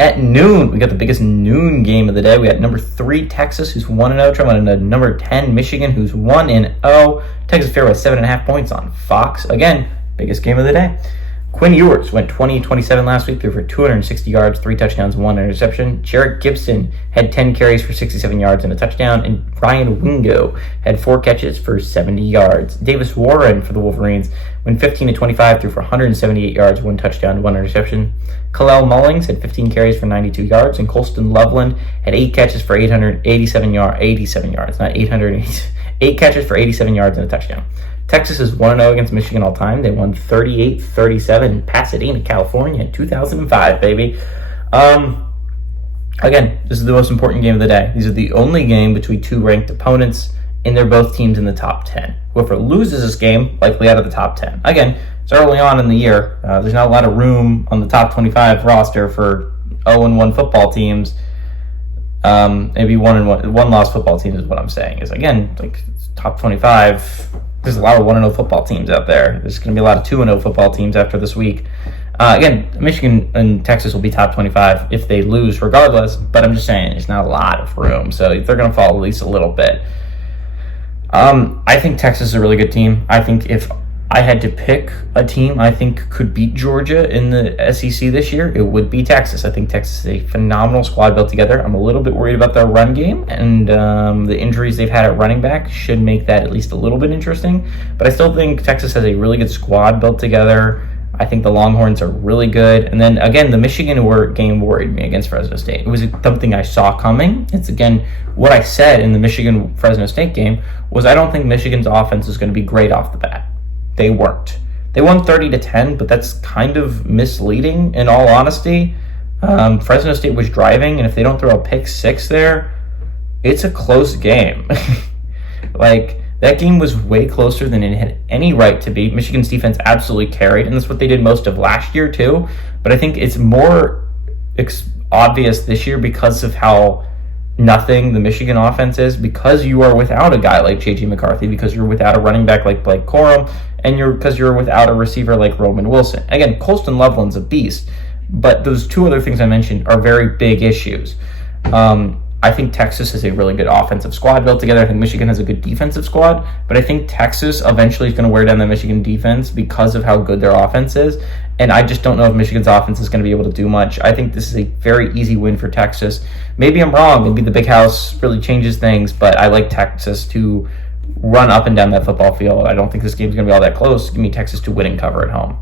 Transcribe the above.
At noon, we got the biggest noon game of the day. We got number 3 Texas, who's 1-0, traveling to number 10 Michigan, who's 1-0. Texas favored by 7.5 points on Fox. Again, biggest game of the day. Quinn Ewers went 20-27 last week, threw for 260 yards, 3 touchdowns, 1 interception. Jarrett Gibson had 10 carries for 67 yards and a touchdown, and Ryan Wingo had 4 catches for 70 yards. Davis Warren for the Wolverines went 15-25, threw for 178 yards, 1 touchdown, 1 interception. Kalel Mullings had 15 carries for 92 yards, and Colston Loveland had 8 catches for 87 yards, not 880, 8 catches for 87 yards and a touchdown. Texas is 1-0 against Michigan all time. They won 38-37 in Pasadena, California in 2005, baby. Again, this is the most important game of the day. These are the only game between 2 ranked opponents, and they're both teams in the top 10. Whoever loses this game, likely out of the top 10. Again, it's early on in the year. There's not a lot of room on the top 25 roster for 0-1 football teams. Maybe 1-loss football teams is what I'm saying. Is again, like top 25, there's a lot of 1-0 football teams out there. There's going to be a lot of 2-0 football teams after this week. Again, Michigan and Texas will be top 25 if they lose regardless, but I'm just saying there's not a lot of room, so they're going to fall at least a little bit. I think Texas is a really good team. I think if I had to pick a team I think could beat Georgia in the SEC this year, it would be Texas. I think Texas is a phenomenal squad built together. I'm a little bit worried about their run game, and the injuries they've had at running back should make that at least a little bit interesting. But I still think Texas has a really good squad built together. I think the Longhorns are really good. And then, again, the Michigan game worried me against Fresno State. It was something I saw coming. It's, again, what I said in the Michigan-Fresno State game was I don't think Michigan's offense is going to be great off the bat. They weren't. They won 30-10, but that's kind of misleading in all honesty. Fresno State was driving, and if they don't throw a pick 6 there, it's a close game. That game was way closer than it had any right to be. Michigan's defense absolutely carried, and that's what they did most of last year too. But I think it's more obvious this year because of how nothing the Michigan offense is, because you are without a guy like J.J. McCarthy, because you're without a running back like Blake Corum, and because you're without a receiver like Roman Wilson. Again, Colston Loveland's a beast, but those 2 other things I mentioned are very big issues. I think Texas has a really good offensive squad built together. I think Michigan has a good defensive squad, but I think Texas eventually is going to wear down the Michigan defense because of how good their offense is, and I just don't know if Michigan's offense is going to be able to do much. I think this is a very easy win for Texas. Maybe I'm wrong. Maybe the big house really changes things, but I like Texas to run up and down that football field. I don't think this game's going to be all that close. Give me Texas to win and cover at home.